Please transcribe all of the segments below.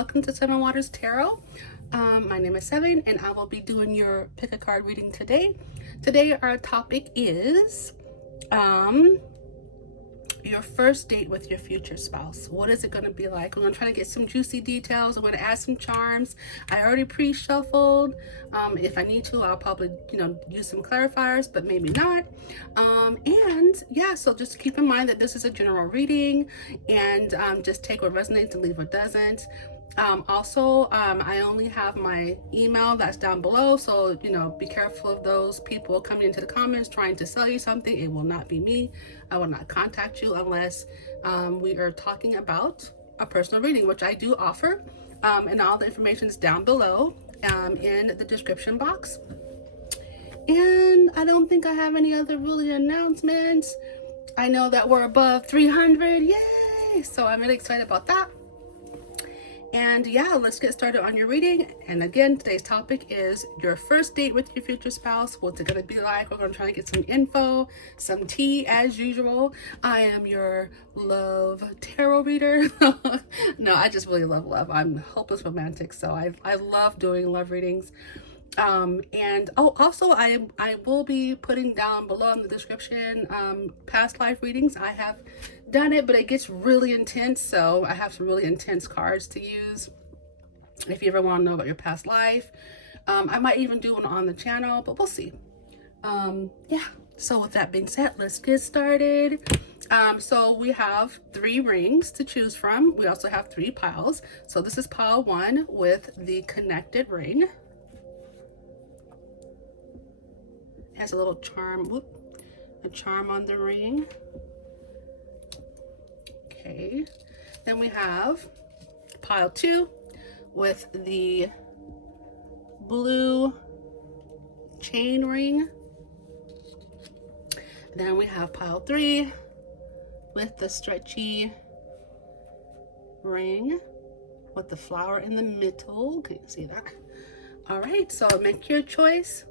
welcome to Seven Waters Tarot. My name is Seven and I will be doing your pick a card reading today. Today our topic is your first date with your future spouse. What is it going to be like? I'm going to try to get some juicy details. I'm going to add some charms. I already pre-shuffled. If I need to, I'll probably, use some clarifiers, but maybe not. And yeah, so just keep in mind that this is a general reading, and just take what resonates and leave what doesn't. I only have my email that's down below, so be careful of those people coming into the comments trying to sell you something. It will not be me. I will not contact you unless we are talking about a personal reading, which I do offer, and all the information is down below in the description box. And I don't think I have any other really announcements. I know that we're above 300, yay! So I'm really excited about that. And yeah, let's get started on your reading. And again, today's topic is your first date with your future spouse. What's it going to be like? We're going to try to get some info, some tea as usual. I am your love tarot reader. No, I just really love love. I'm hopeless romantic, so I love doing love readings. Also I will be putting down below in the description past life readings. I have done it, but it gets really intense, so I have some really intense cards to use if you ever want to know about your past life. I might even do one on the channel, but we'll see. Yeah, so with that being said, let's get started. So we have 3 rings to choose from. We also have 3 piles. So this is pile 1 with the connected ring. Has a little charm, a charm on the ring. Okay, then we have pile 2 with the blue chain ring. Then we have pile 3 with the stretchy ring with the flower in the middle. Can you see that? All right, so make your choice.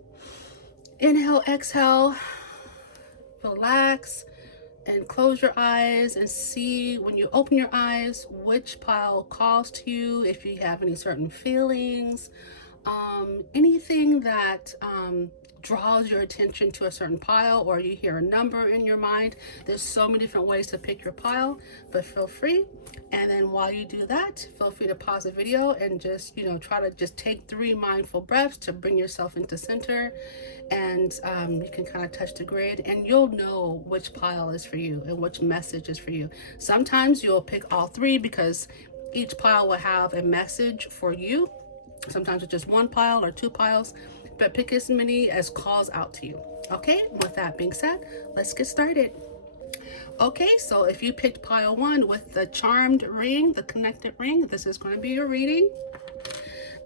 Inhale, exhale, relax, and close your eyes and see when you open your eyes which pile calls to you, if you have any certain feelings, anything that draws your attention to a certain pile, or you hear a number in your mind. There's so many different ways to pick your pile, but feel free. And then while you do that, feel free to pause the video and just try to just take 3 mindful breaths to bring yourself into center, and you can kind of touch the grid and you'll know which pile is for you and which message is for you. Sometimes you'll pick all 3 because each pile will have a message for you. Sometimes it's just 1 pile or 2 piles, but pick as many as calls out to you. Okay, with that being said, let's get started. Okay, so if you picked pile 1 with the charmed ring, the connected ring, this is going to be your reading.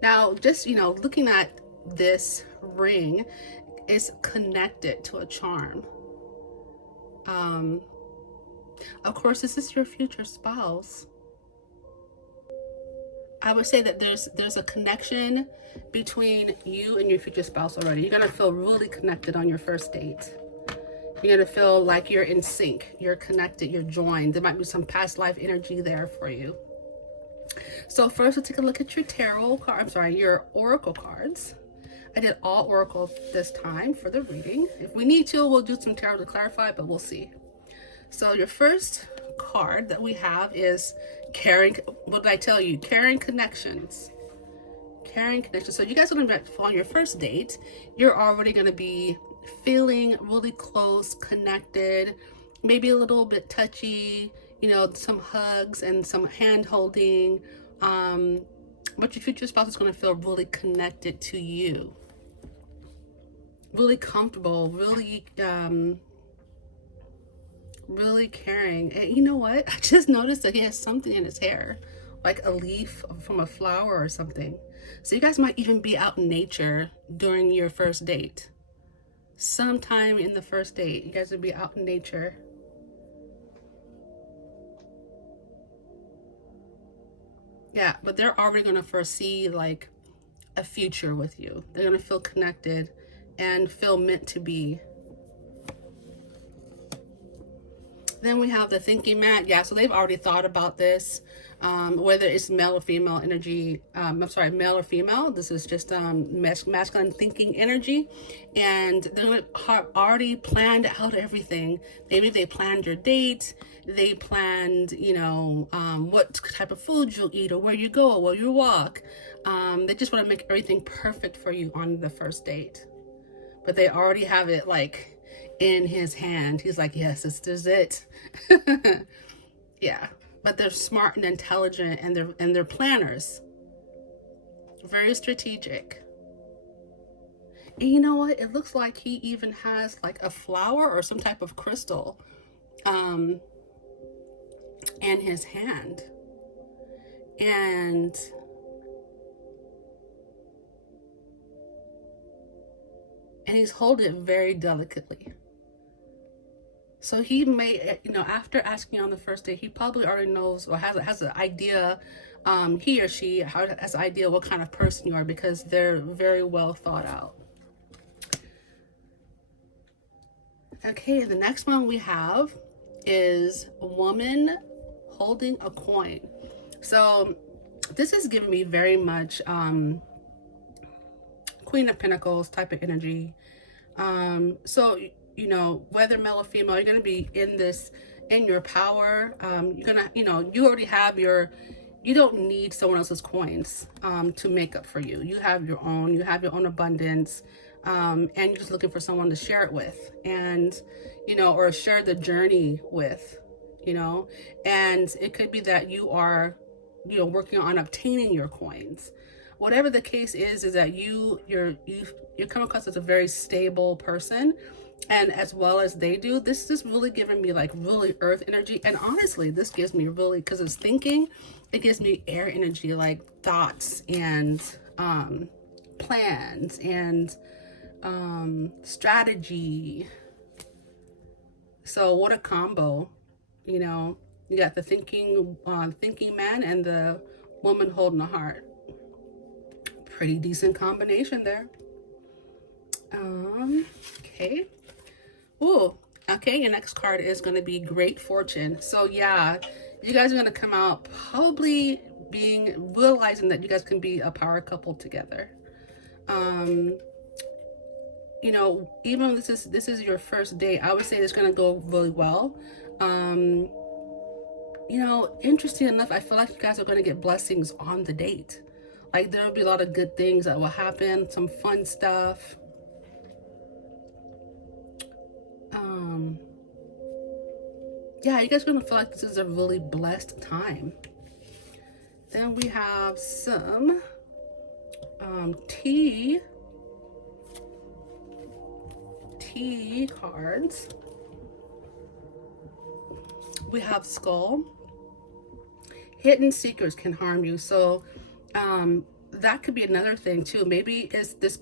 Now, just looking at this ring, is connected to a charm. Of course, this is your future spouse. I would say that there's a connection between you and your future spouse already. You're gonna feel really connected on your first date. You're gonna feel like you're in sync, you're connected, you're joined. There might be some past life energy there for you. So first, we'll take a look at your tarot card. Your oracle cards. I did all oracle this time for the reading. If we need to, we'll do some tarot to clarify, but we'll see. So your first card that we have is caring. What did I tell you? Caring connections. Caring connections. So you guys are going to be on your first date. You're already going to be feeling really close, connected, maybe a little bit touchy, some hugs and some hand holding. But your future spouse is going to feel really connected to you. Really comfortable, really really caring. And you know what? I just noticed that he has something in his hair, like a leaf from a flower or something. So you guys might even be out in nature during your first date. Sometime in the first date, you guys will be out in nature. Yeah, but they're already going to foresee like a future with you. They're going to feel connected and feel meant to be. Then we have the thinking mat. Yeah, so they've already thought about this, whether it's male or female energy. I'm sorry, male or female. This is just masculine thinking energy. And they're already planned out everything. Maybe they planned your date. They planned, what type of food you'll eat or where you go or where you walk. They just want to make everything perfect for you on the first date. But they already have it like in his hand. He's like, yes, this is it. Yeah, but they're smart and intelligent, and they're planners, very strategic. And you know what, it looks like he even has like a flower or some type of crystal in his hand, and he's holding it very delicately. So he may, after asking on the first date, he probably already knows or has an idea, he or she has an idea what kind of person you are, because they're very well thought out. Okay, the next one we have is a woman holding a coin. So this is giving me very much Queen of Pentacles type of energy. So whether male or female, you're going to be in your power. You're going to, you already have you don't need someone else's coins to make up for you. You have your own abundance. And you're just looking for someone to share it with, and, or share the journey with, and it could be that you are, working on obtaining your coins. Whatever the case is that you come across as a very stable person, and as well as they do. This is really giving me like really earth energy, and honestly this gives me really, because it's thinking, it gives me air energy, like thoughts and plans and strategy. So what a combo. You got the thinking man and the woman holding a heart. Pretty decent combination there. Okay. Ooh, okay, your next card is going to be Great Fortune. So yeah, you guys are going to come out probably realizing that you guys can be a power couple together. Even when this is your first date, I would say it's going to go really well. Interesting enough, I feel like you guys are going to get blessings on the date. Like there will be a lot of good things that will happen, some fun stuff. Yeah, you guys are going to feel like this is a really blessed time. Then we have some tea cards. We have Skull. Hidden secrets can harm you. So that could be another thing too. Maybe is this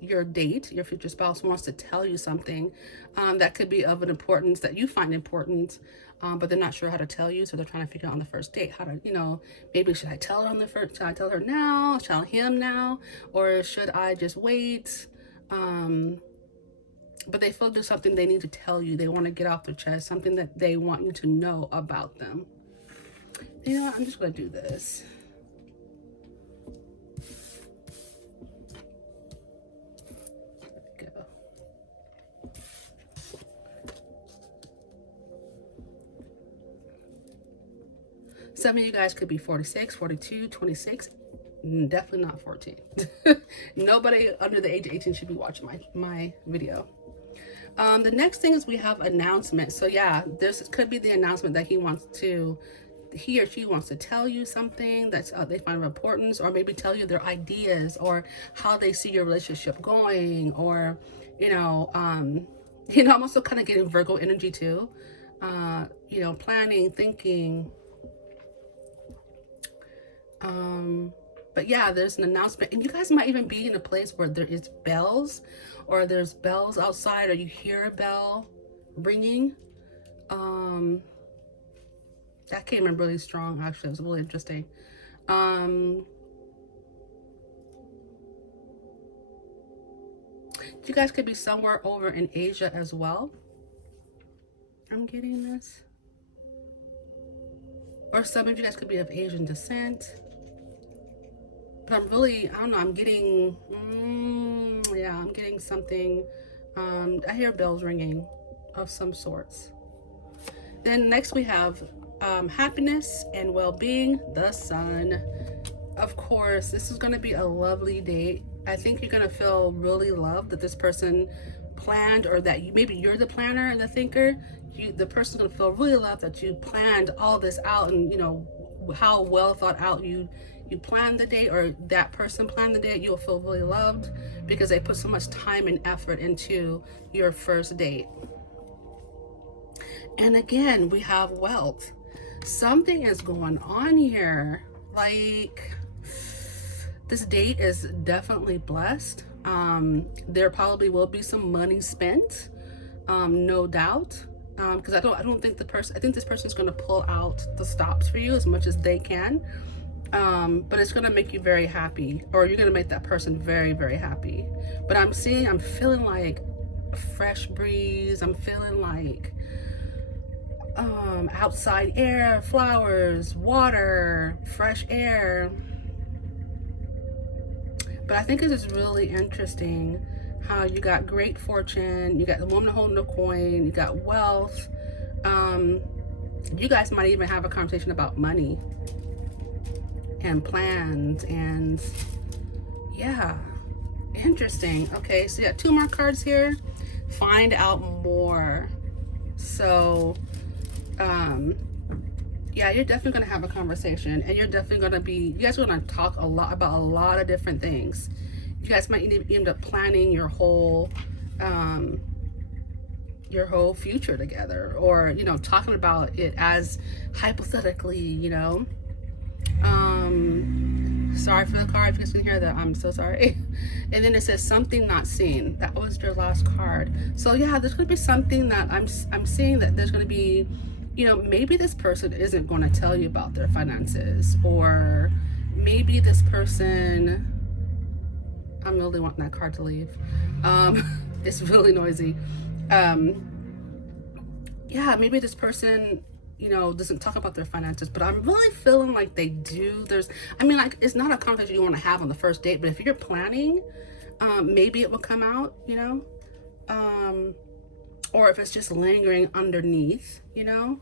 your date, your future spouse wants to tell you something that could be of an importance that you find important, but they're not sure how to tell you, so they're trying to figure out on the first date how to, maybe should I tell her on the first? Should I tell her now? Should I tell him now, or should I just wait? But they feel there's something they need to tell you. They want to get off their chest, something that they want you to know about them. You know what? I'm just gonna do this. Some of you guys could be 46, 42, 26, definitely not 14. Nobody under the age of 18 should be watching my video. The next thing is we have announcement. So yeah, this could be the announcement that he or she wants to tell you something that's they find of importance, or maybe tell you their ideas or how they see your relationship going, or I'm also kind of getting Virgo energy too. Planning, thinking. But yeah, there's an announcement, and you guys might even be in a place where there is bells, or there's bells outside, or you hear a bell ringing. That came in really strong, actually. It was really interesting. You guys could be somewhere over in Asia as well. I'm getting this. Or some of you guys could be of Asian descent. But I'm really, I don't know, I'm getting, yeah, I'm getting something. I hear bells ringing of some sorts. Then next we have happiness and well-being, the sun. Of course, this is going to be a lovely date. I think you're going to feel really loved that this person planned, or that maybe you're the planner and the thinker. The person's going to feel really loved that you planned all this out, and you know how well thought out you planned the date, or that person planned the date. You'll feel really loved because they put so much time and effort into your first date. And again, we have wealth. Something is going on here. Like, this date is definitely blessed. There probably will be some money spent, no doubt. Because I don't think I think this person is going to pull out the stops for you as much as they can. But it's going to make you very happy, or you're going to make that person very, very happy. But I'm feeling like a fresh breeze. I'm feeling like outside air, flowers, water, fresh air. But I think it is really interesting how you got great fortune, you got the woman holding the coin, you got wealth. You guys might even have a conversation about money and plans, and yeah, interesting. Okay, so you got 2 more cards here. Find out more. So yeah, you're definitely going to have a conversation, and you're definitely going to be, you guys are going to talk a lot about a lot of different things. You guys might end up planning your whole future together, or, you know, talking about it as hypothetically, you know. Sorry for the card, if you guys can hear that, I'm so sorry. And then it says something not seen. That was your last card. So yeah, there's going to be something that I'm seeing, that there's going to be, you know, maybe this person isn't going to tell you about their finances, or maybe this person, I'm really wanting that card to leave. It's really noisy. Yeah, maybe this person, you know, doesn't talk about their finances, but I'm really feeling like they do. I mean, like, it's not a conversation you want to have on the first date, but if you're planning, maybe it will come out, you know. Or if it's just lingering underneath, you know.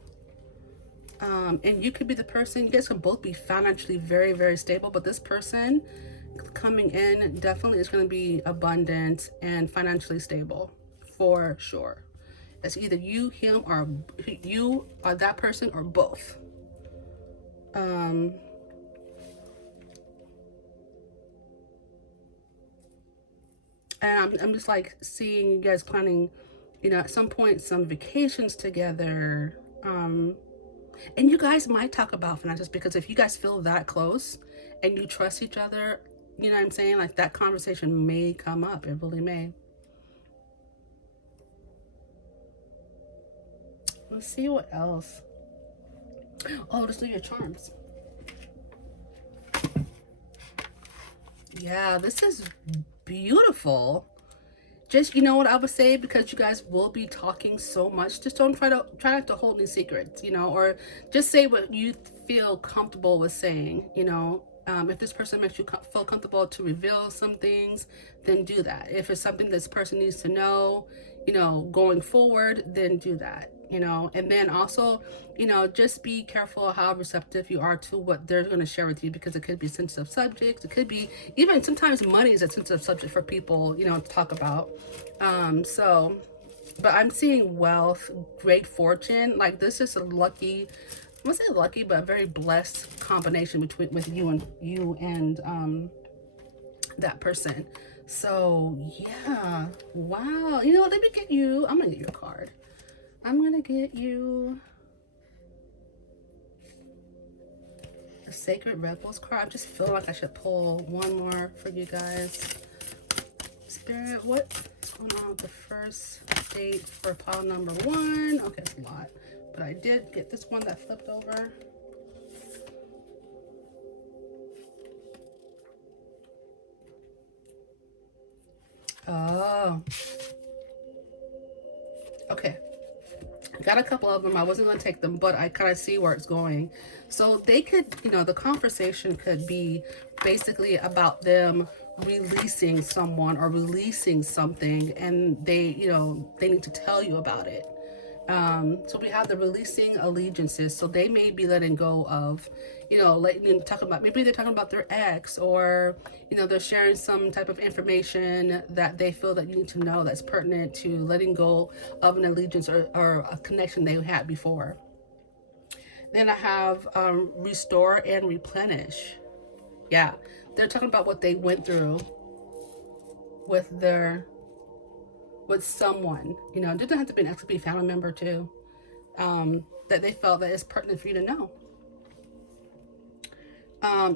And you could be the person, you guys could both be financially very, very stable, but this person coming in definitely is going to be abundant and financially stable for sure. It's either you, him, or you are that person, or both. And I'm just like seeing you guys planning, you know, at some point some vacations together. And you guys might talk about finances, because if you guys feel that close and you trust each other, you know what I'm saying? Like, that conversation may come up. It really may. Let's see what else. Oh, let's do your charms. Yeah, this is beautiful. Just, you know what I would say, because you guys will be talking so much, just don't try not to hold any secrets, you know, or just say what you feel comfortable with saying, you know. If this person makes you feel comfortable to reveal some things, then do that. If it's something this person needs to know, you know, going forward, then do that, you know. And then also, you know, just be careful how receptive you are to what they're going to share with you, because it could be sensitive subjects. It could be even sometimes money is a sensitive subject for people, you know, to talk about. But I'm seeing wealth, great fortune. Like, this is a lucky, I won't say lucky, but a very blessed combination with you and that person. So yeah, wow. You know, let me get you, I'm gonna get you a card. I'm gonna get you a Sacred Rebels card. I just feel like I should pull one more for you guys. Spirit, what's going on with the first date for pile number 1? Okay, it's a lot, but I did get this one that flipped over. Oh, okay. Got a couple of them. I wasn't going to take them, but I kind of see where it's going. So they could, you know, the conversation could be basically about them releasing someone or releasing something, and they, you know, they need to tell you about it. So we have the releasing allegiances. So they may be letting go of, you know, talking about, maybe they're talking about their ex, or, you know, they're sharing some type of information that they feel that you need to know that's pertinent to letting go of an allegiance or a connection they had before. Then I have restore and replenish. Yeah, they're talking about what they went through with someone. You know, it doesn't have to be an ex, it could be a family member too. That they felt that is pertinent for you to know.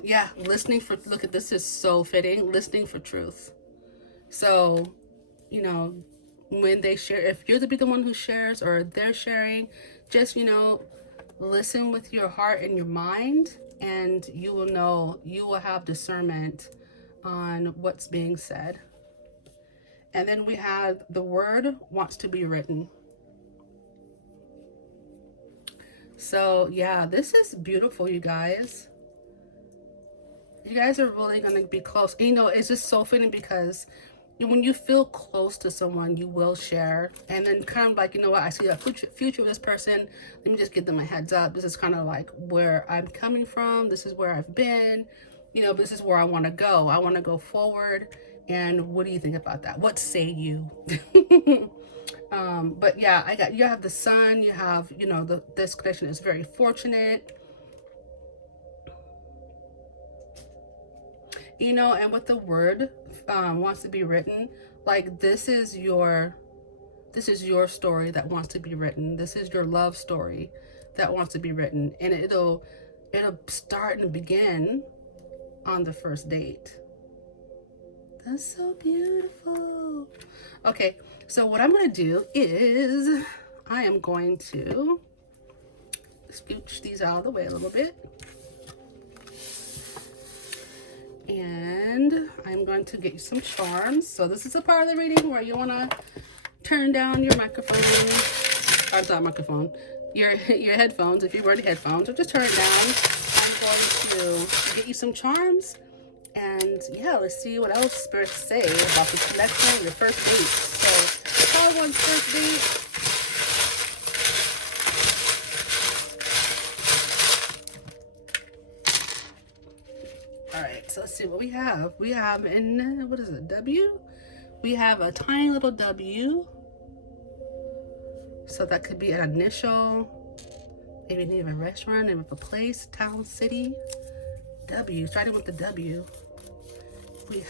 Yeah, listening for, look at this, is so fitting, listening for truth. So, you know, when they share, if you're to be the one who shares or they're sharing, just, you know, listen with your heart and your mind, and you will know, you will have discernment on what's being said. And then we have the word wants to be written. So yeah, this is beautiful, you guys. You guys are really going to be close. And, you know, it's just so fitting because when you feel close to someone, you will share. And then kind of like, you know what, I see a future with this person. Let me just give them a heads up. This is kind of like where I'm coming from. This is where I've been. You know, this is where I want to go. I want to go forward. And what do you think about that? What say you? But yeah, you have the sun, you have, you know, this connection is very fortunate. You know, and what the word wants to be written, like this is your story that wants to be written. This is your love story that wants to be written, and it'll start and begin on the first date. That's so beautiful. Okay, so what I'm going to do is I am going to scooch these out of the way a little bit. And I'm going to get you some charms. So this is a part of the reading where you want to turn down your microphone. Or not microphone. Your headphones, if you're wearing headphones, or just turn it down. I'm going to get you some charms. And yeah, let's see what else spirits say about the connection of your first date. So, call one's first date. All right, so let's see what we have. We have in, what is it, W? We have a tiny little W. So that could be an initial, maybe name of a restaurant, name of a place, town, city. W, starting with the W. We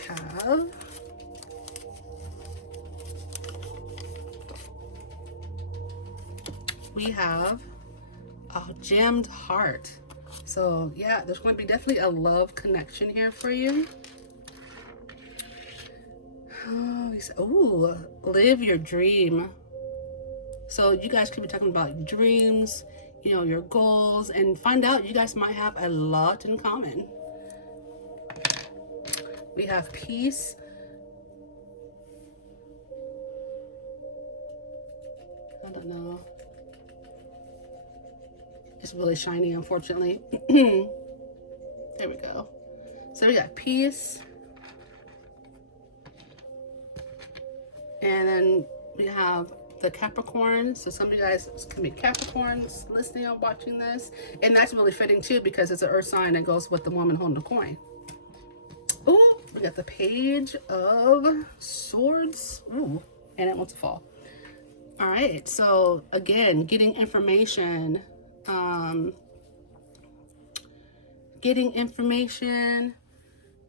have a gemmed heart. So yeah, there's going to be definitely a love connection here for you. Oh, live your dream. So you guys could be talking about dreams, you know, your goals, and find out you guys might have a lot in common. We have peace. I don't know. It's really shiny, unfortunately. There we go. So we got peace. And then we have the Capricorn. So some of you guys can be Capricorns listening or watching this. And that's really fitting too, because it's an earth sign that goes with the woman holding the coin. Ooh, we got the Page of Swords. Ooh, and it wants to fall. All right, so again, getting information,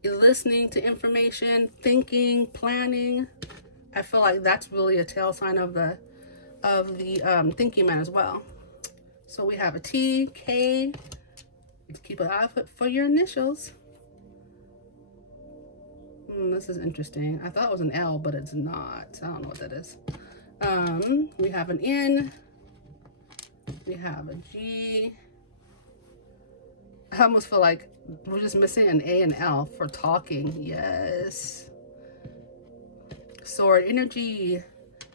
listening to information, thinking, planning. I feel like that's really a tail sign of the thinking man as well. So we have a T, K. Keep an eye out for your initials. This is interesting. I thought it was an L, but it's not. I don't know what that is. We have an N. We have a G. I almost feel like we're just missing an A and L for talking. Yes. Sword energy.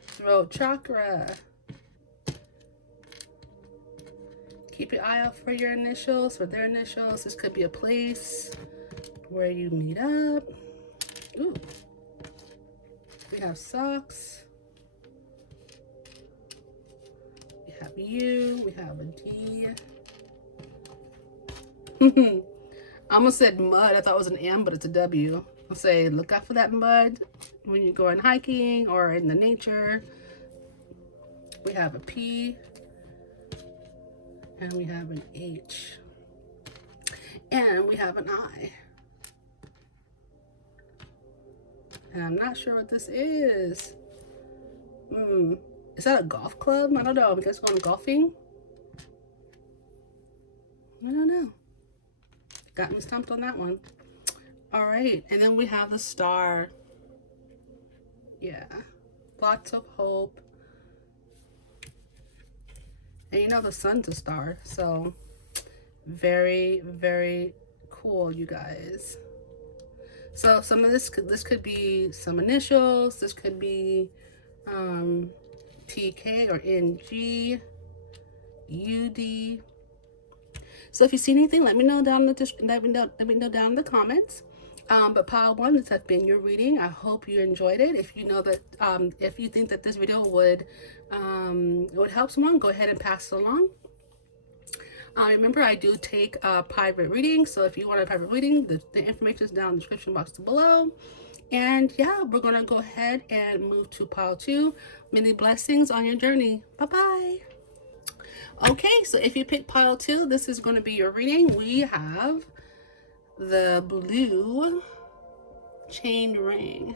Throat chakra. keep your eye out for your initials, for their initials. This could be a place where you meet up. Ooh. We have socks. We have U. We have a D. I almost said mud. I thought it was an M, but it's a W. I'll say look out for that mud when you're going hiking or in the nature. We have a P. And we have an H. And we have an I. And I'm not sure what this is. Is that a golf club? I don't know. I guess going golfing? I don't know. Got me stumped on that one. All right. And then we have the star. Yeah. Lots of hope. And you know the sun's a star. So very, very cool, you guys. So some of this could be some initials. This could be TK or NG, UD. So if you see anything, let me know down in the let me know down in the comments. But pile one, this has been your reading. I hope you enjoyed it. If you know that if you think that this video would help someone, go ahead and pass it along. Remember, I do take private readings, so if you want a private reading, the information is down in the description box below. And yeah, we're gonna go ahead and move to pile two. Many blessings on your journey. Bye-bye. Okay, so if you pick pile two, this is going to be your reading. We have the blue chain ring.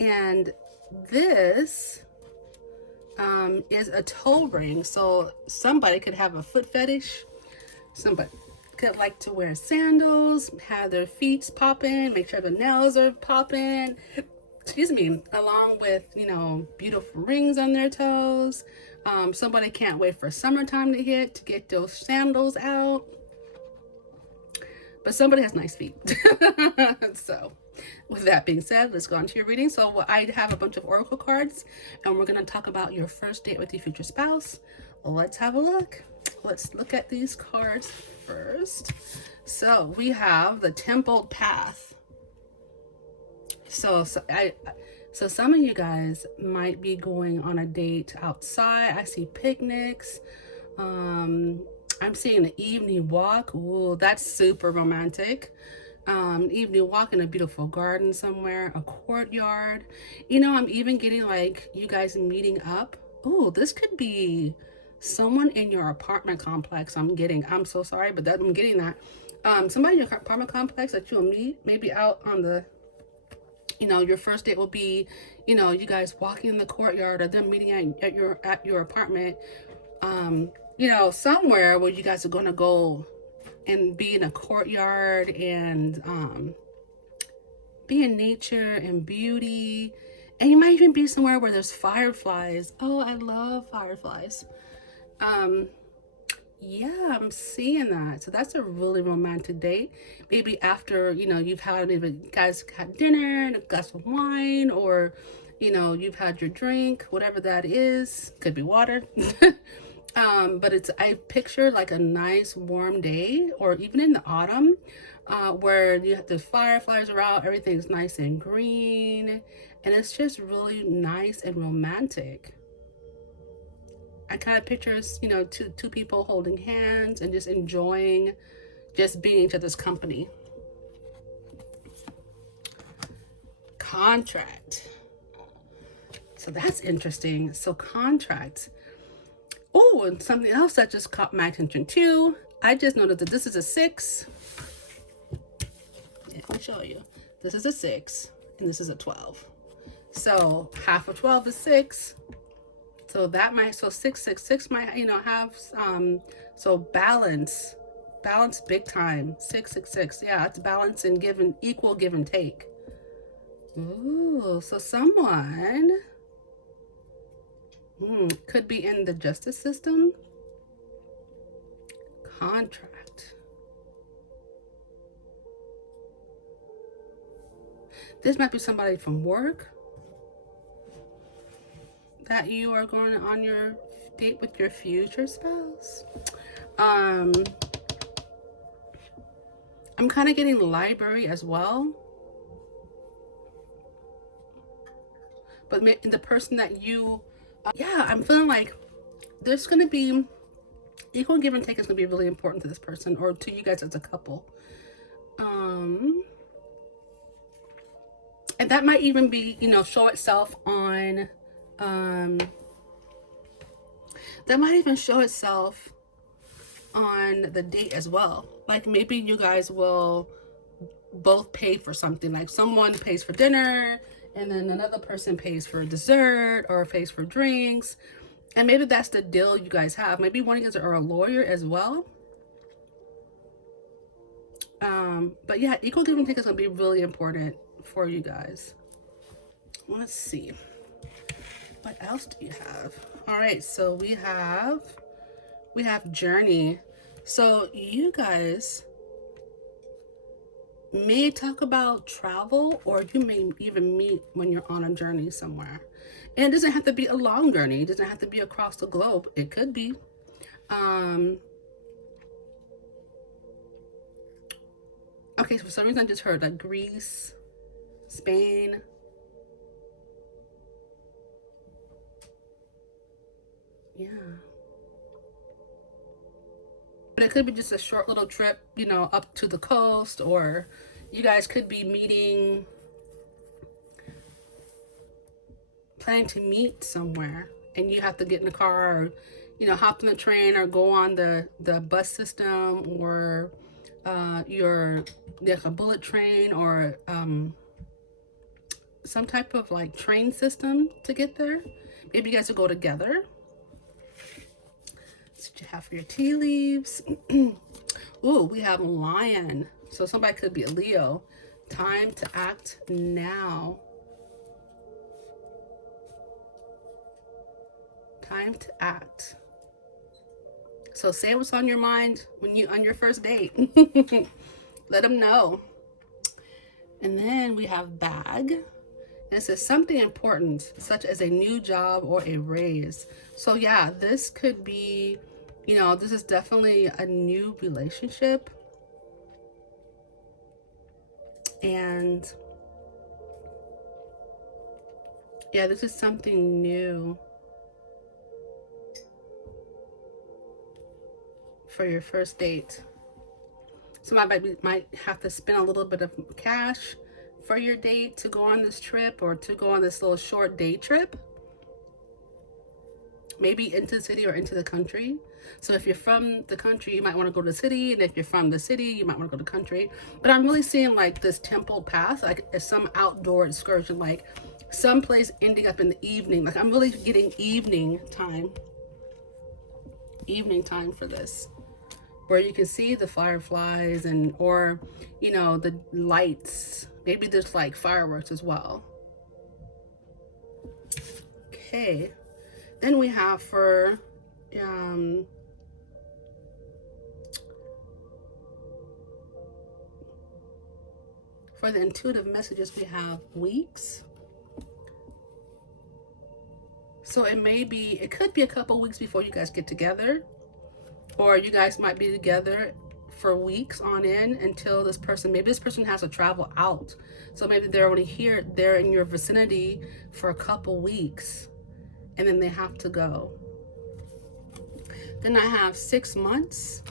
And this is a toe ring. So somebody could have a foot fetish. Somebody could like to wear sandals, have their feet popping, make sure the nails are popping. Excuse me, along with, you know, beautiful rings on their toes. Somebody can't wait for summertime to hit to get those sandals out. But somebody has nice feet. So with that being said, let's go on to your reading. So I have a bunch of oracle cards, and we're going to talk about your first date with your future spouse. Let's have a look. Let's look at these cards first. So we have the Templed Path. So some of you guys might be going on a date outside. I see picnics. I'm seeing an evening walk. Ooh, that's super romantic. Evening walk in a beautiful garden somewhere, a courtyard. You know, I'm even getting like you guys meeting up. Ooh, this could be someone in your apartment complex. I'm so sorry, but I'm getting that. Somebody in your apartment complex that you'll meet, maybe out on the, you know, your first date will be, you know, you guys walking in the courtyard or them meeting at your apartment, you know, somewhere where you guys are going to go and be in a courtyard and be in nature and beauty. And you might even be somewhere where there's fireflies. Oh, I love fireflies. Yeah, I'm seeing that. So that's a really romantic date. Maybe after, you know, you've had, maybe you guys had dinner and a glass of wine, or, you know, you've had your drink, whatever that is. Could be water. But I picture like a nice warm day, or even in the autumn, where you have the fireflies are out, everything's nice and green, and it's just really nice and romantic. I kind of picture, you know, two people holding hands and just enjoying just being each other's company. Contract. So that's interesting. So contract. Oh, and something else that just caught my attention too. I just noticed that this is a 6. Let me show you. This is a 6 and this is a 12. So half of 12 is 6. So that might, so 666 might, you know, have, so balance big time. 666. Yeah, it's balance and equal give and take. Ooh, so someone could be in the justice system. Contract. This might be somebody from work that you are going on your date with your future spouse. I'm kind of getting library as well. But the person that you, yeah, I'm feeling like there's going to be equal give and take is going to be really important to this person or to you guys as a couple. And that might even be, you know, show itself on, that might even show itself on the date as well. Like maybe you guys will both pay for something, like someone pays for dinner and then another person pays for dessert or pays for drinks, and maybe that's the deal you guys have. Maybe one of you guys are a lawyer as well. But yeah, equal give and take is gonna be really important for you guys. Let's see, what else do you have? All right, so we have journey. So you guys may talk about travel, or you may even meet when you're on a journey somewhere. And it doesn't have to be a long journey. It doesn't have to be across the globe. It could be. Okay, so for some reason I just heard like Greece, Spain. Yeah. But it could be just a short little trip, you know, up to the coast, or you guys could be meeting, planning to meet somewhere, and you have to get in the car, or, you know, hop in the train or go on the bus system, or like a bullet train, or some type of like train system to get there. Maybe you guys will go together. What you have for your tea leaves. Ooh, we have lion. So somebody could be a Leo. Time to act now. Time to act. So say what's on your mind when you on your first date. Let them know. And then we have bag. And it says something important, such as a new job or a raise. So yeah, this could be, you know, this is definitely a new relationship. And yeah, this is something new for your first date. Somebody might have to spend a little bit of cash for your date to go on this trip, or to go on this little short day trip. Maybe into the city or into the country. So if you're from the country, you might want to go to the city, and if you're from the city, you might want to go to the country. But I'm really seeing like this temple path, like some outdoor excursion, like someplace ending up in the evening. Like I'm really getting evening time for this, where you can see the fireflies, and or, you know, the lights. Maybe there's like fireworks as well. Okay, then we have for the intuitive messages, we have weeks. So it could be a couple weeks before you guys get together, or you guys might be together for weeks on end until maybe this person has to travel out. So maybe they're already here, they're in your vicinity for a couple weeks, and then they have to go. Then I have 6 months.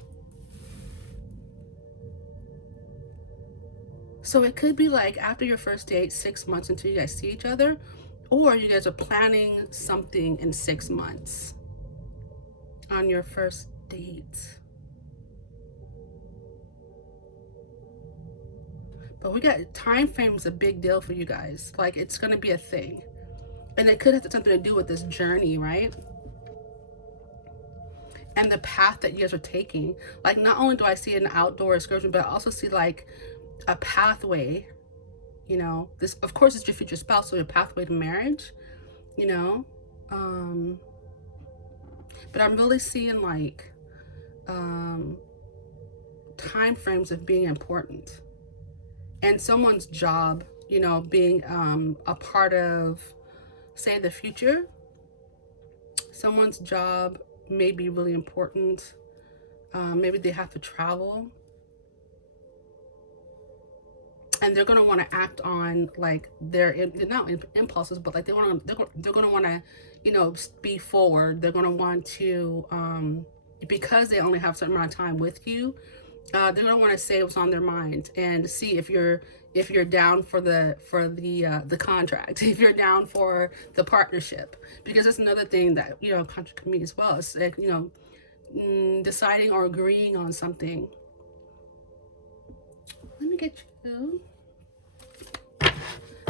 So it could be like after your first date, 6 months until you guys see each other, or you guys are planning something in 6 months on your first date. But we got time frame is a big deal for you guys. Like it's going to be a thing. And it could have something to do with this journey, right? And the path that you guys are taking. Like not only do I see an outdoor excursion, but I also see like a pathway, you know. This, of course, is your future spouse, so your pathway to marriage, you know. But I'm really seeing like time frames of being important. And someone's job, you know, being a part of, say, the future. Someone's job may be really important. Maybe they have to travel, and they're gonna want to act on like their not impulses, but like they're gonna want to, you know, be forward. They're gonna want to, because they only have a certain amount of time with you. They're gonna want to say what's on their mind and see if you're down for the contract, if you're down for the partnership, because that's another thing that, you know, contract can mean as well. It's like, you know, deciding or agreeing on something. Let me get you.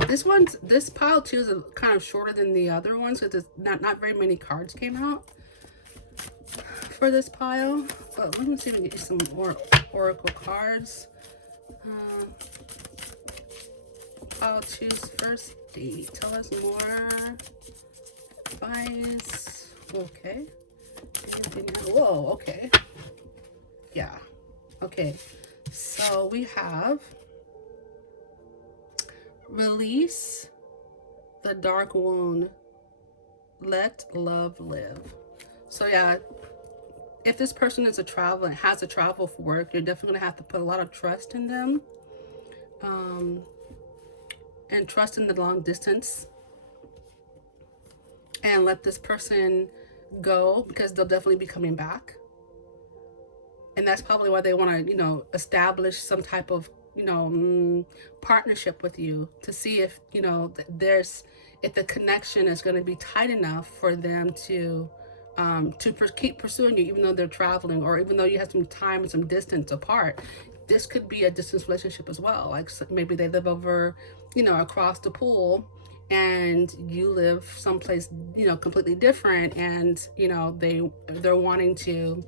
This pile too is kind of shorter than the other ones because not very many cards came out for this pile. But let me see if we can get you some more oracle cards. Pile 2's first date. Tell us more advice. Okay. Whoa. Okay. Yeah. Okay. So we have release the dark wound. Let love live. So yeah, if this person is has to travel for work, you're definitely gonna have to put a lot of trust in them, and trust in the long distance, and let this person go, because they'll definitely be coming back. And that's probably why they want to, you know, establish some type of, you know, partnership with you, to see if, you know, if the connection is going to be tight enough for them to keep pursuing you, even though they're traveling, or even though you have some time and some distance apart. This could be a distance relationship as well. Like maybe they live over, you know, across the pool, and you live someplace, you know, completely different, and, you know, they're wanting to.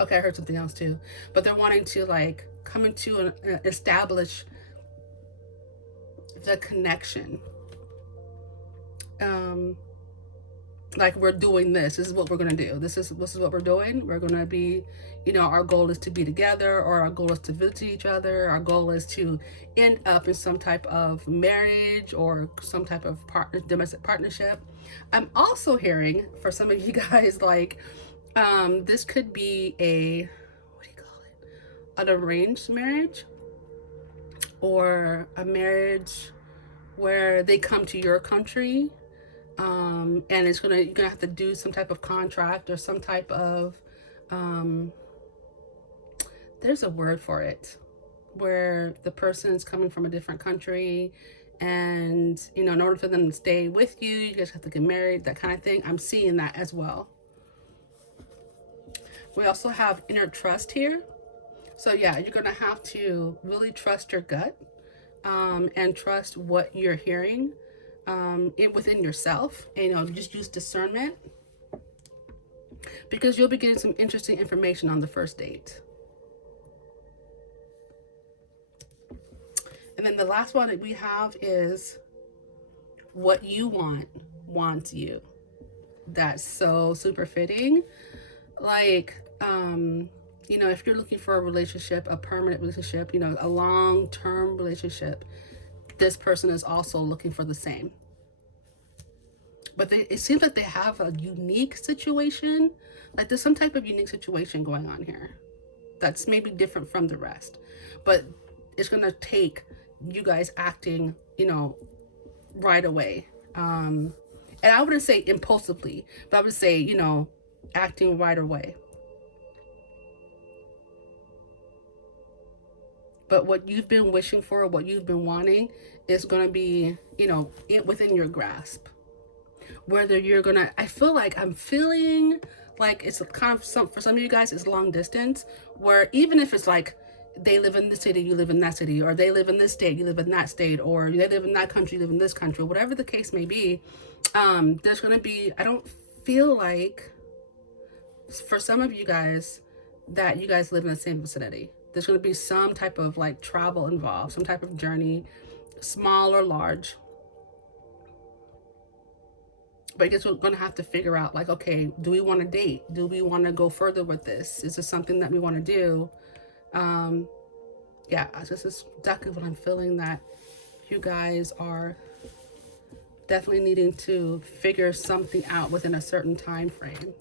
Okay, I heard something else too, but they're wanting to like come into and establish the connection. Like, we're doing this. This is what we're gonna do. This is what we're doing. We're gonna be, you know, our goal is to be together, or our goal is to visit each other. Our goal is to end up in some type of marriage or some type of domestic partnership. I'm also hearing for some of you guys, like, this could be what do you call it? An arranged marriage, or a marriage where they come to your country, and you're gonna have to do some type of contract or some type of, there's a word for it, where the person's coming from a different country, and, you know, in order for them to stay with you, you guys have to get married, that kind of thing. I'm seeing that as well. We also have inner trust here. So yeah, you're gonna have to really trust your gut, and trust what you're hearing, within yourself, and, you know, just use discernment, because you'll be getting some interesting information on the first date. And then the last one that we have is what you wants you. That's so super fitting. Like, you know, if you're looking for a relationship, a permanent relationship, you know, a long-term relationship, this person is also looking for the same. But it seems like they have a unique situation. Like, there's some type of unique situation going on here that's maybe different from the rest. But it's going to take you guys acting, you know, right away. And I wouldn't say impulsively, but I would say, you know, acting right away. But what you've been wishing for, what you've been wanting, is going to be, you know, within your grasp. Whether you're going to, I'm feeling like it's kind of for some of you guys, it's long distance, where even if it's like they live in this city, you live in that city, or they live in this state, you live in that state, or they live in that country, you live in this country, whatever the case may be, there's going to be, I don't feel like, for some of you guys, that you guys live in the same vicinity. There's going to be some type of like travel involved, some type of journey, small or large. But I guess we're going to have to figure out, like, okay, do we want to date? Do we want to go further with this? Is this something that we want to do? Yeah, this is exactly what I'm feeling that you guys are definitely needing to figure something out within a certain time frame.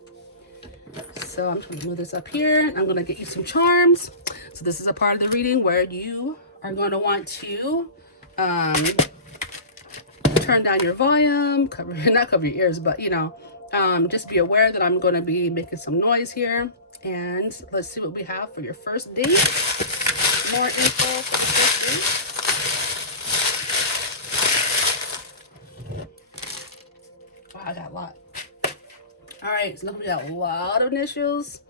So I'm going to move this up here. I'm going to get you some charms. So this is a part of the reading where you are going to want to turn down your volume, not cover your ears, but just be aware that I'm going to be making some noise here. And let's see what we have for your first date. More info for the first date. Wow, I got a lot. All right, so we got a lot of initials.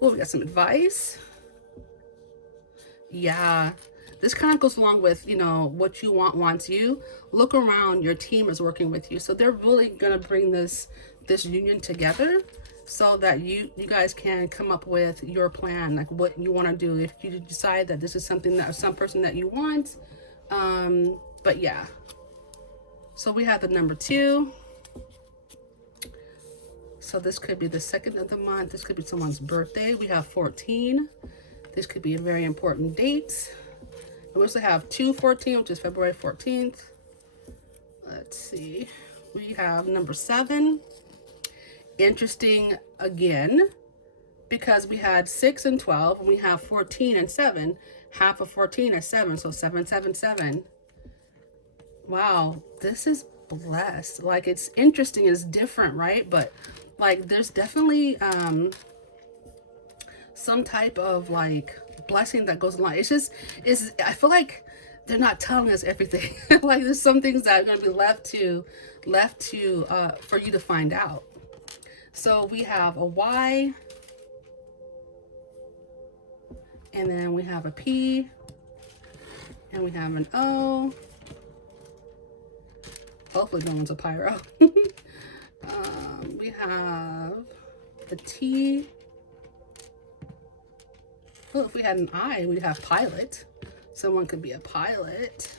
Oh, we got some advice. Yeah, this kind of goes along with, what you want wants you. Look around, your team is working with you. So they're really going to bring this union together so that you guys can come up with your plan, like what you want to do. If you decide that this is something that some person that you want. But yeah. So we have the number 2. So this could be the 2nd of the month. This could be someone's birthday. We have 14. This could be a very important date. We also have 2/14, which is February 14th. Let's see. We have number 7. Interesting again, because we had 6 and 12, and we have 14 and 7. Half of 14 is 7, so 7, 7, 7. Wow, this is blessed. Like, it's interesting, it's different, right? But like, there's definitely some type of like blessing that goes along. I feel like they're not telling us everything. Like, there's some things that are going to be left to for you to find out. So we have a Y, and then we have a P, and we have an O. Hopefully no one's a pyro. We have the T. Well, if we had an I, we'd have pilot. Someone could be a pilot.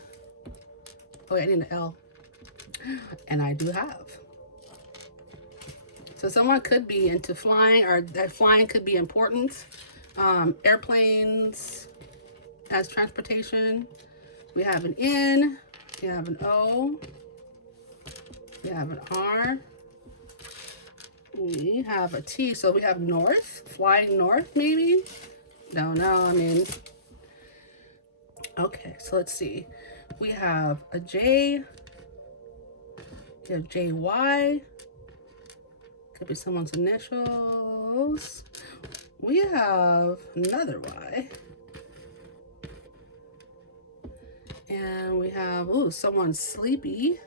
Oh, I need an L. And I do have. So someone could be into flying, or that flying could be important. Airplanes as transportation. We have an N. We have an O. We have an R. We have a T. So we have north, flying north maybe. Don't know, I mean. Okay, so let's see. We have a J. We have JY. Could be someone's initials. We have another Y. And we have, someone's sleepy.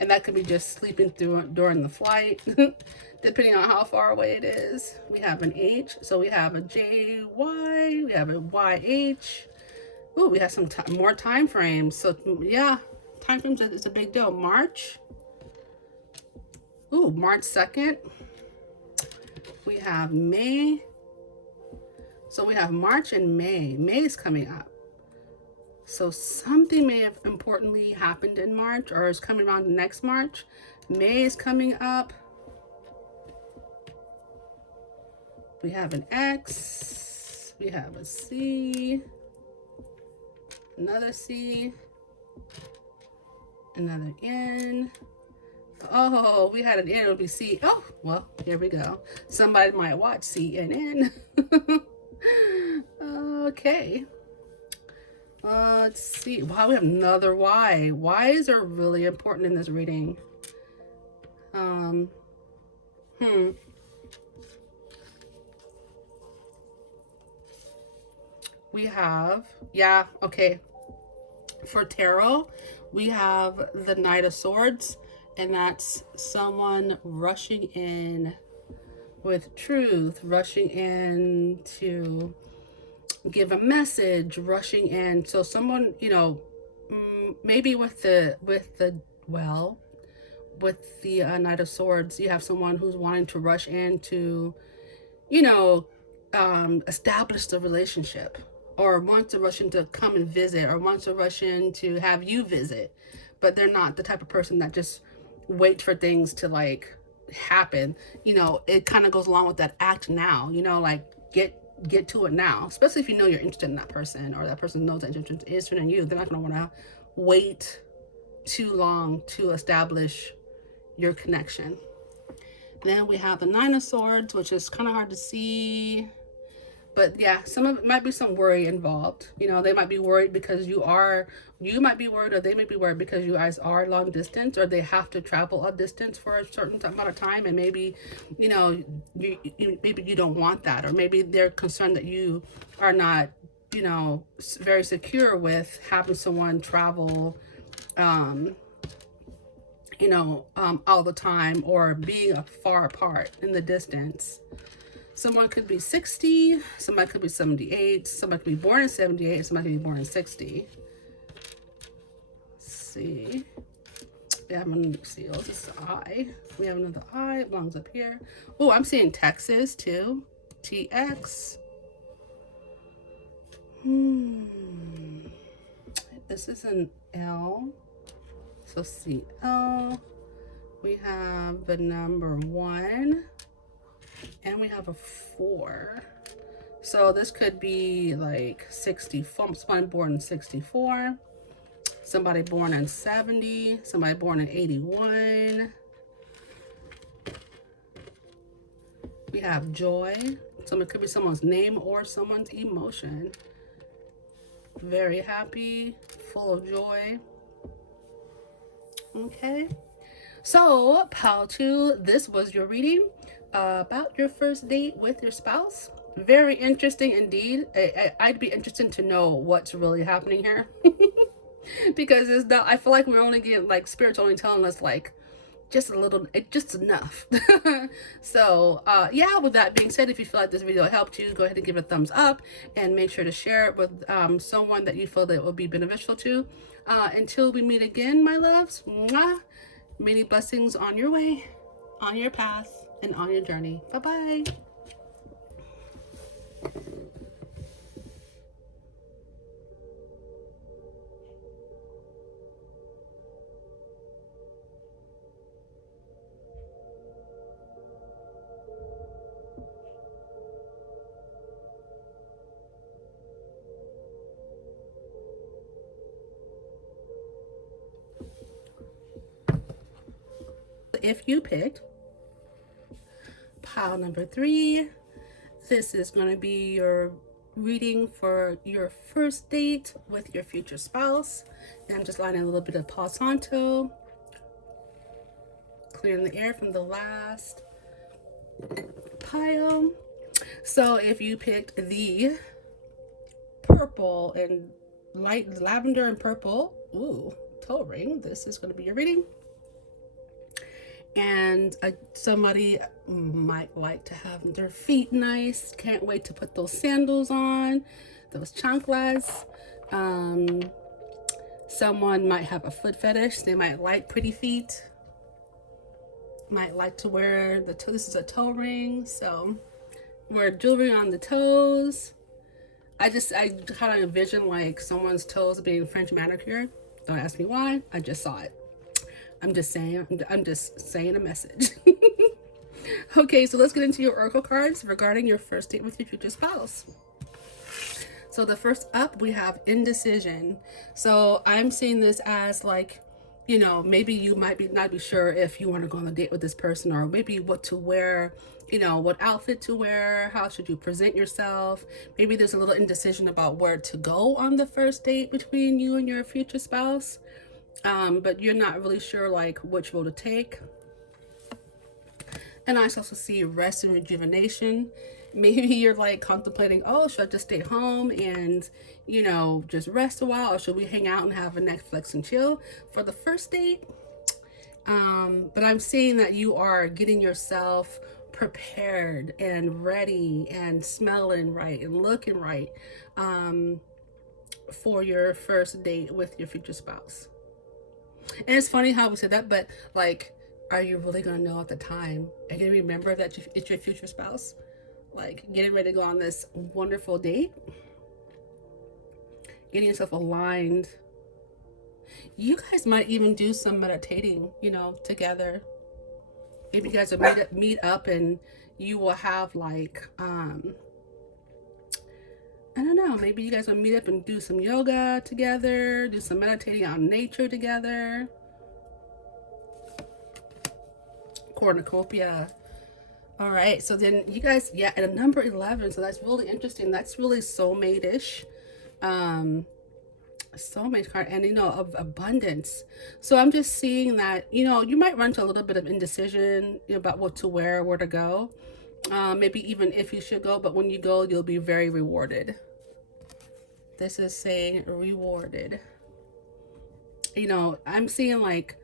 And that could be just sleeping during the flight, depending on how far away it is. We have an H, so we have a JY, we have a YH. Ooh, we have some more time frames. So yeah, time frames is a big deal. March. Ooh, March 2nd. We have May. So we have March and May. May is coming up. So something may have importantly happened in March, or is coming around next March. May is coming up. We have an X. We have a C. Another C. Another N. Oh, we had an N, it would be C. Oh, well, here we go. Somebody might watch CNN. Okay. Let's see. Wow, we have another Y. Y's are really important in this reading. We have, yeah, okay. For tarot, we have the Knight of Swords, and that's someone rushing in with truth, rushing in to give a message, rushing in. So someone, maybe with the Knight of Swords, you have someone who's wanting to rush in to, establish the relationship, or wants to rush in to come and visit, or wants to rush in to have you visit, but they're not the type of person that just waits for things to like happen. It kind of goes along with that act now, like get to it now, especially if you know you're interested in that person, or that person knows that you're interested in you. They're not going to want to wait too long to establish your connection. Then we have the Nine of Swords, which is kind of hard to see. But yeah, some of it might be some worry involved. You know, they might be worried because you might be worried, or they may be worried because you guys are long distance, or they have to travel a distance for a certain amount of time. And maybe, you know, maybe you don't want that, or maybe they're concerned that you are not, you know, very secure with having someone travel, you know, all the time, or being far apart in the distance. Someone could be 60, somebody could be 78, somebody could be born in 78, somebody could be born in 60. Let's see. We have another seal. This is the eye. We have another eye. It belongs up here. Oh, I'm seeing Texas too. TX. This is an L. So CL. We have the number 1. And we have a 4. So this could be like 64. Somebody born in 64. Somebody born in 70. Somebody born in 81. We have joy. So it could be someone's name or someone's emotion. Very happy, full of joy. Okay. So, pile 2, this was your reading about your first date with your spouse. Very interesting indeed. I'd be interested to know what's really happening here. Because it's not, I feel like we're only getting, like, Spirit's only telling us, like, just a little, just enough. So yeah, with that being said, if you feel like this video helped you, go ahead and give it a thumbs up, and make sure to share it with someone that you feel that it will be beneficial to. Until we meet again, my loves, mwah, many blessings on your way, on your path, and on your journey. Bye-bye. If you picked pile number 3, this is going to be your reading for your first date with your future spouse. And I'm just lining a little bit of Palo Santo, clearing the air from the last pile. So if you picked the purple and light lavender and purple, ooh, toe ring, this is going to be your reading. And somebody might like to have their feet nice. Can't wait to put those sandals on, those chanclas. Someone might have a foot fetish. They might like pretty feet. Might like to wear the toe. This is a toe ring, so wear jewelry on the toes. I kind of envision like someone's toes being French manicured. Don't ask me why. I just saw it. I'm just saying a message. Okay, so let's get into your oracle cards regarding your first date with your future spouse. So the first up, we have indecision. So I'm seeing this as like, you know, maybe you might not be sure if you want to go on a date with this person, or maybe what to wear, you know, what outfit to wear, how should you present yourself. Maybe there's a little indecision about where to go on the first date between you and your future spouse. But you're not really sure like which road to take. And I also see rest and rejuvenation. Maybe you're like contemplating, oh, should I just stay home and, you know, just rest a while, or should we hang out and have a Netflix and chill for the first date? But I'm seeing that you are getting yourself prepared and ready and smelling right and looking right for your first date with your future spouse. And it's funny how we said that, but like, are you really gonna know at the time? Are you gonna remember that it's your future spouse? Like, getting ready to go on this wonderful date, getting yourself aligned. You guys might even do some meditating, you know, together. Maybe you guys will meet up and you will have like, I don't know, maybe you guys will meet up and do some yoga together, do some meditating on nature together. cornucopia. All right, so then you guys, yeah, and a number 11, so that's really interesting. That's really soulmate-ish. Soulmate card, and of abundance. So I'm just seeing that you might run to a little bit of indecision about what to wear, where to go, maybe even if you should go, but when you go, you'll be very rewarded. This is saying rewarded. I'm seeing like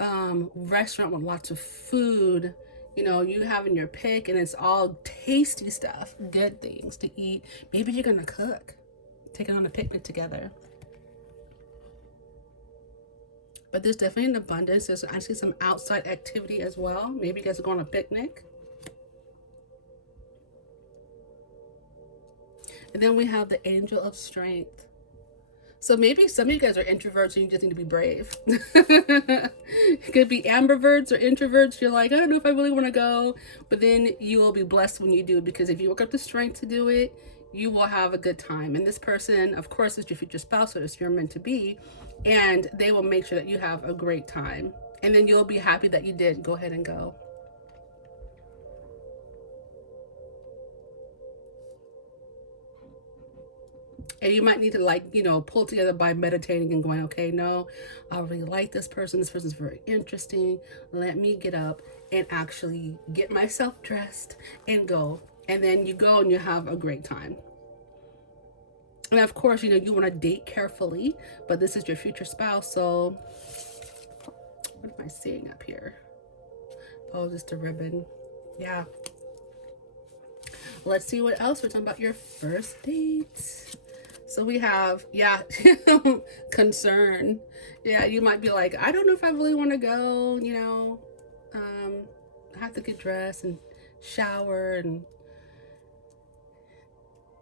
restaurant with lots of food, you having your pick, and it's all tasty stuff, good things to eat. Maybe you're gonna cook, take it on a picnic together. But there's definitely an abundance. There's actually some outside activity as well. Maybe you guys are going on a picnic. And then we have the angel of strength. So maybe some of you guys are introverts and you just need to be brave. It could be ambiverts or introverts. You're like, I don't know if I really want to go. But then you will be blessed when you do, because if you work up the strength to do it, you will have a good time. And this person, of course, is your future spouse, so it's your meant to be. And they will make sure that you have a great time. And then you'll be happy that you did go ahead and go. And you might need to pull together by meditating and going, okay, no, I really like this person. This person's very interesting. Let me get up and actually get myself dressed and go. And then you go and you have a great time. And of course, you want to date carefully, but this is your future spouse. So what am I seeing up here? Oh, just a ribbon. Yeah. Let's see what else we're talking about. Your first date. So we have, yeah, concern. Yeah, you might be like, I don't know if I really want to go, I have to get dressed and shower, and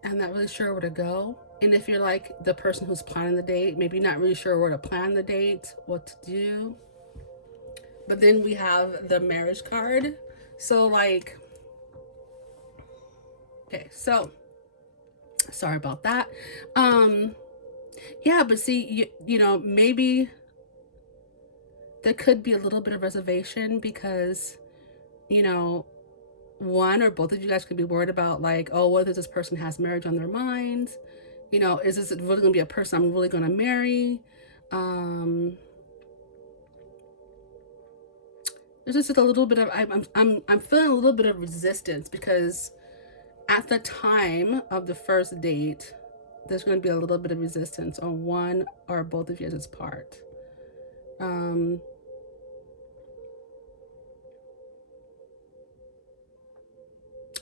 I'm not really sure where to go. And if you're like the person who's planning the date, maybe not really sure where to plan the date, what to do. But then we have the marriage card. So like, okay, so sorry about that. Yeah, but see, maybe there could be a little bit of reservation because, one or both of you guys could be worried about like, oh, whether this person has marriage on their minds. Is this really gonna be a person I'm really gonna marry? There's just a little bit of I'm feeling a little bit of resistance, because at the time of the first date, there's going to be a little bit of resistance on one or both of you as part.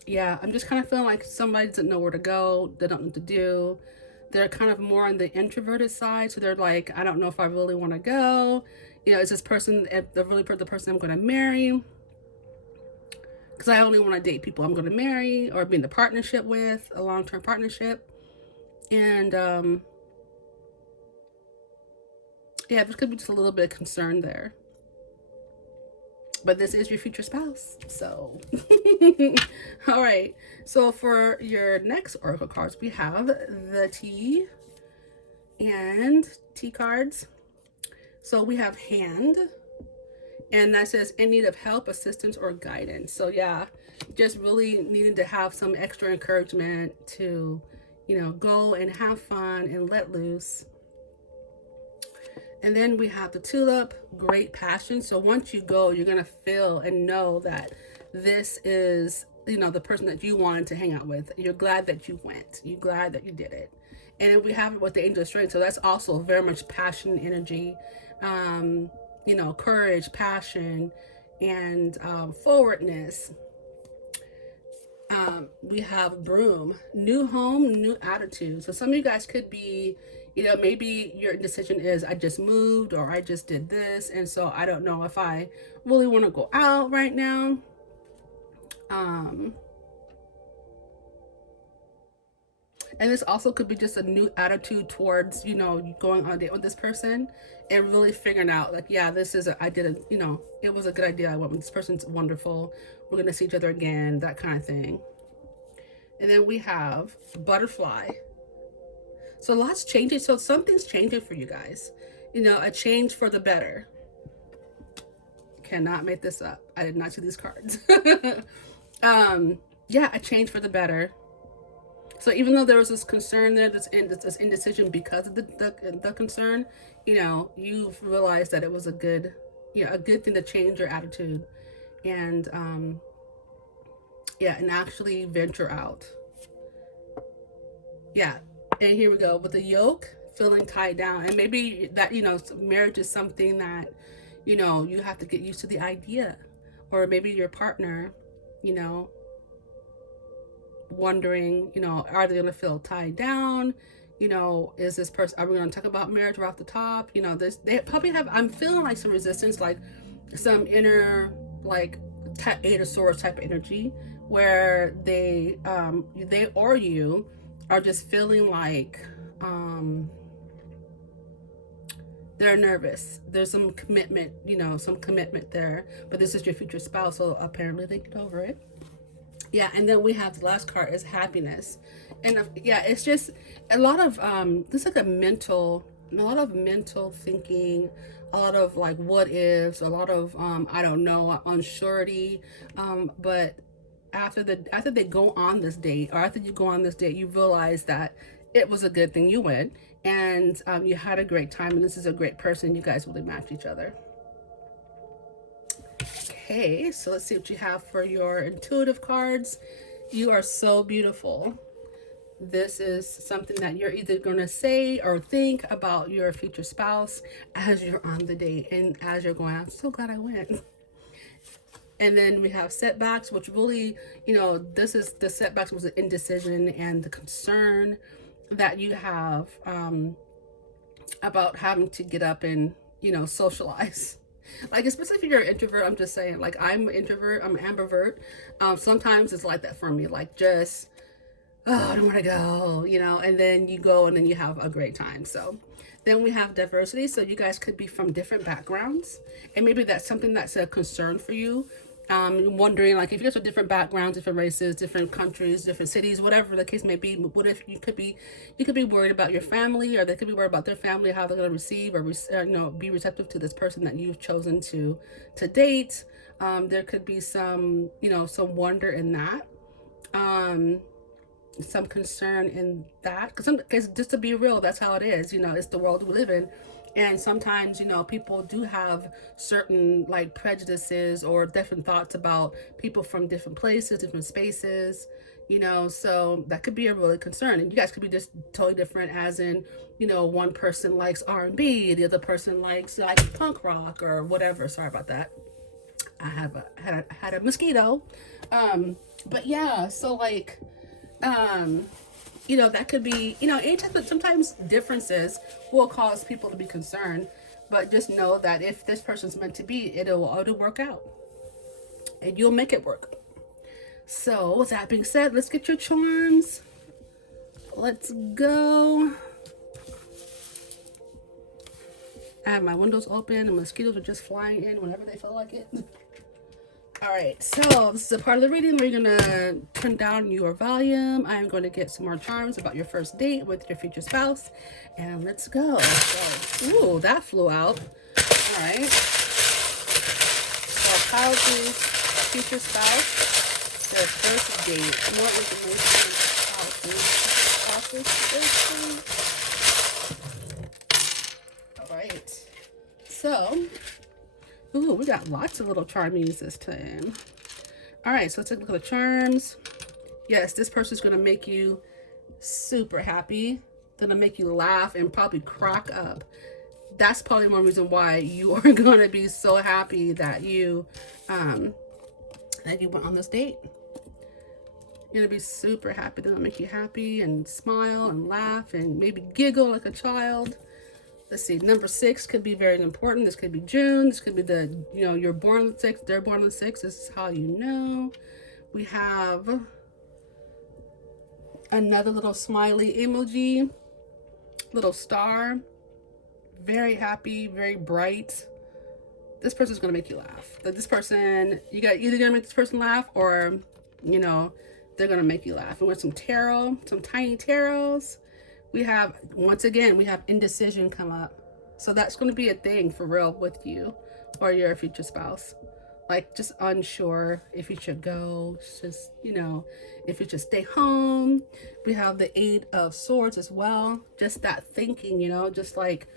Yeah, I'm just kind of feeling like somebody doesn't know where to go. They don't know what to do. They're kind of more on the introverted side. So they're like, I don't know if I really want to go. Is this person the person I'm going to marry? Because I only want to date people I'm going to marry or be in a partnership with, a long-term partnership. And yeah, there could be just a little bit of concern there. But this is your future spouse. So, all right. So for your next oracle cards, we have the T and T cards. So we have hand. And that says in need of help, assistance, or guidance. So yeah, just really needing to have some extra encouragement to, go and have fun and let loose. And then we have the tulip, great passion. So once you go, you're going to feel and know that this is, the person that you wanted to hang out with. You're glad that you went. You're glad that you did it. And then we have it with the angel of strength. So that's also very much passion, energy, courage, passion, and forwardness. We have broom, new home, new attitude. So some of you guys could be, maybe your decision is I just moved or I just did this. And so I don't know if I really want to go out right now. And this also could be just a new attitude towards, going on a date with this person and really figuring out like, yeah, this is, it was a good idea. I went with this person's wonderful. We're going to see each other again, that kind of thing. And then we have butterfly. So lots changing. So something's changing for you guys, a change for the better. cannot make this up. I did not see these cards. Yeah, a change for the better. So even though there was this concern there, this indecision because of the concern, you know, you've realized that it was a good, you know, a good thing to change your attitude, and yeah, and actually venture out. Yeah, and here we go with the yoke, feeling tied down, and maybe that, you know, marriage is something that, you know, you have to get used to the idea, or maybe your partner, you know, wondering, you know, are they going to feel tied down? You know, is this person, are we going to talk about marriage right off the top? You know, this, they probably have, I'm feeling like some resistance, like some inner, like, Eight of Swords type of energy, where they or you are just feeling like, they're nervous. There's some commitment, you know, some commitment there, but this is your future spouse, so apparently they get over it. Yeah, and then we have the last card is happiness. And yeah, it's just a lot of this is like a lot of mental thinking, a lot of like what ifs, a lot of I don't know, unsurety. But after they go on this date, or after you go on this date, you realize that it was a good thing you went, and you had a great time, and this is a great person. You guys really match each other. Okay, so let's see what you have for your intuitive cards. You are so beautiful. This is something that you're either going to say or think about your future spouse as you're on the date and as you're going, I'm so glad I went. And then we have setbacks, which really, you know, this is the setbacks was the indecision and the concern that you have about having to get up and, you know, socialize. Like, especially if you're an introvert, I'm just saying, like, I'm an introvert, I'm an ambivert. Sometimes it's like that for me, like, just, oh, I don't want to go, you know, and then you go and then you have a great time. So then we have diversity. So you guys could be from different backgrounds, and maybe that's something that's a concern for you. Wondering, like, if you guys are different backgrounds, different races, different countries, different cities, whatever the case may be, what if you could be worried about your family, or they could be worried about their family, how they're going to receive or you know, be receptive to this person that you've chosen to date. There could be some, you know, some wonder in that, some concern in that, because just to be real, that's how it is. You know, it's the world we live in. And sometimes, you know, people do have certain like prejudices or different thoughts about people from different places, different spaces, you know, so that could be a really concern. And you guys could be just totally different, as in, you know, one person likes R&B, the other person likes like punk rock or whatever. Sorry about that. I had a mosquito. But yeah, so like, you know, that could be, you know, anytime, but sometimes differences will cause people to be concerned, but just know that if this person's meant to be, it'll work out and you'll make it work. So with that being said, let's get your charms. Let's go. I have my windows open and mosquitoes are just flying in whenever they feel like it. All right, so this is a part of the reading where you're gonna turn down your volume. I'm going to get some more charms about your first date with your future spouse, and let's go. So, ooh, that flew out. All right. So, apologies, future spouse, their first date. More information on spouses. All right. So. Ooh, we got lots of little charmies this time. All right, so let's take a look at the charms. Yes, this person's going to make you super happy. They're going to make you laugh and probably crack up. That's probably one reason why you are going to be so happy that you went on this date. You're going to be super happy. They're going to make you happy and smile and laugh and maybe giggle like a child. Let's see, number 6 could be very important. This could be June. This could be the, you know, you're born on the 6th, they're born on the 6th. This is how you know. We have another little smiley emoji, little star. Very happy, very bright. This person's going to make you laugh. This person, you got either going to make this person laugh or, you know, they're going to make you laugh. And with some tarot, some tiny tarots. We have, once again, we have indecision come up. So that's going to be a thing for real with you for your future spouse. Like, just unsure if you should go, just, you know, if you should stay home. We have the Eight of Swords as well. Just that thinking, you know, just like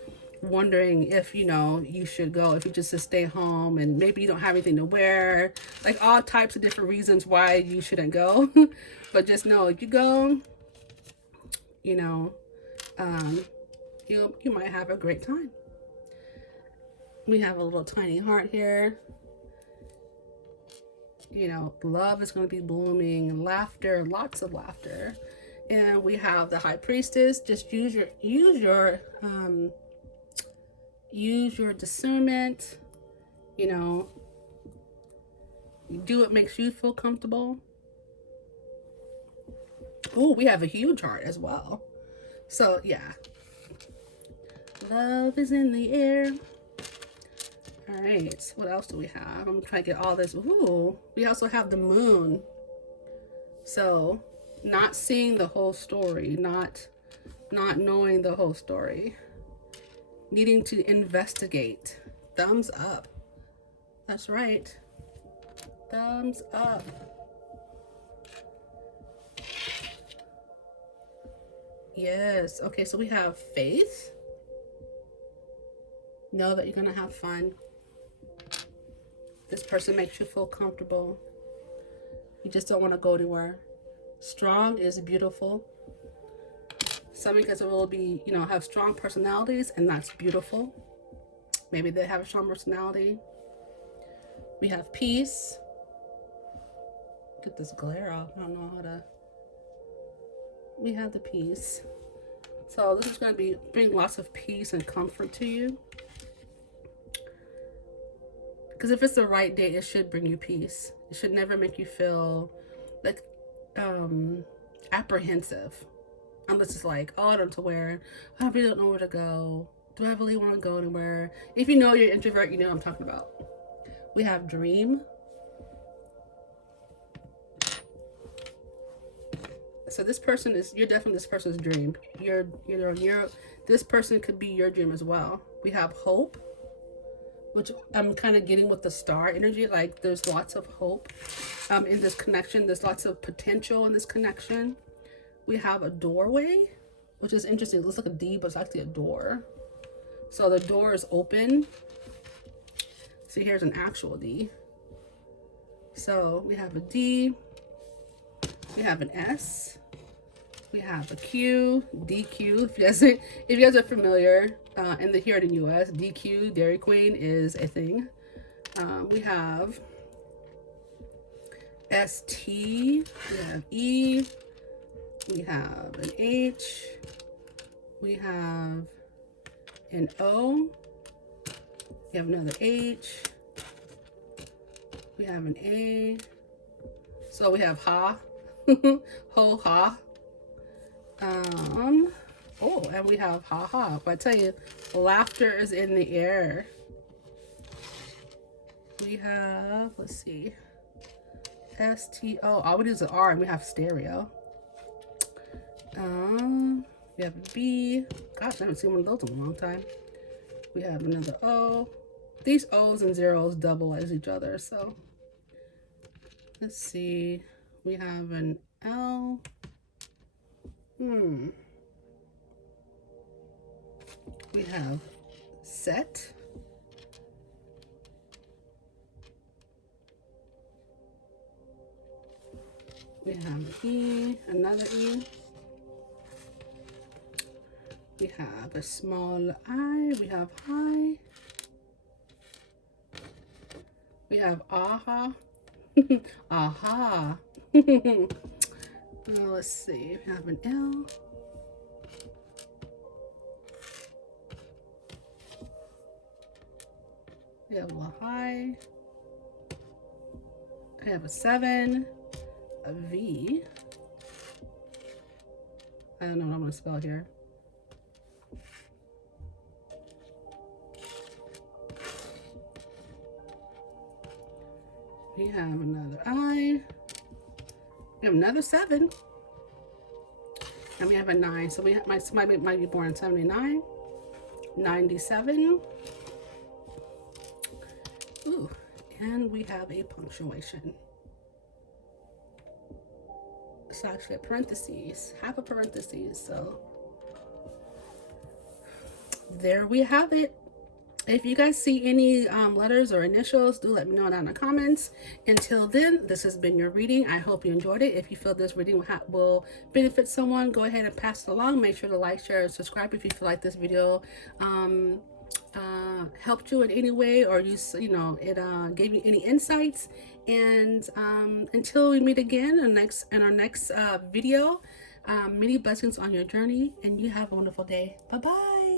wondering if, you know, you should go, if you just stay home and maybe you don't have anything to wear, like all types of different reasons why you shouldn't go. But just know, if you go, you know, you might have a great time. We have a little tiny heart here. You know, love is going to be blooming, laughter, lots of laughter. And we have the High Priestess. Just use your discernment. You know, do what makes you feel comfortable. Oh, we have a huge heart as well. So yeah, love is in the air. All right, what else do we have? I'm trying to get all this. Ooh, we also have the Moon. So not seeing the whole story, not knowing the whole story, needing to investigate. Thumbs up. That's right. Thumbs up. Yes. Okay, so we have faith. Know that you're going to have fun. This person makes you feel comfortable. You just don't want to go anywhere. Strong is beautiful. Some guys will be, you know, have strong personalities, and that's beautiful. Maybe they have a strong personality. We have peace. Get this glare off. I don't know how to. We have the peace. So this is going to bring lots of peace and comfort to you. Because if it's the right date, it should bring you peace. It should never make you feel like apprehensive. Unless it's like, oh, I don't know what to wear. I really don't know where to go. Do I really want to go anywhere? If you know you're an introvert, you know what I'm talking about. We have dream. So this person is, you're definitely this person's dream. This person could be your dream as well. We have hope, which I'm kind of getting with the star energy. Like, there's lots of hope in this connection. There's lots of potential in this connection. We have a doorway, which is interesting. It looks like a D, but it's actually a door. So the door is open. See, here's an actual D. So we have a D. We have an S. We have a Q, DQ. If you guys are familiar, here in the US, DQ, Dairy Queen, is a thing. We have ST, we have E, we have an H, we have an O, we have another H, we have an A, so we have ha, ho ha. Oh, and we have ha ha. But I tell you, laughter is in the air. We have, let's see, STO. All we do is an R, and we have stereo. We have a B. Gosh, I haven't seen one of those in a long time. We have another O. These O's and zeros double as each other, so let's see. We have an L. We have set. We have E, another E. We have a small I. We have high. We have aha. Aha. Let's see. We have an L. We have a high. I have a 7, a V. I don't know what I'm going to spell here. We have another I. We have another 7. And we have a 9. So we have, somebody might be born in 79, 97. Ooh, and we have a punctuation. So actually a parentheses, half a parentheses. So there we have it. If you guys see any letters or initials, do let me know down in the comments. Until then, this has been your reading. I hope you enjoyed it. If you feel this reading will benefit someone, go ahead and pass it along. Make sure to like, share, and subscribe if you feel like this video helped you in any way, or it gave you any insights. And until we meet again in our next video, many blessings on your journey, and you have a wonderful day. Bye bye.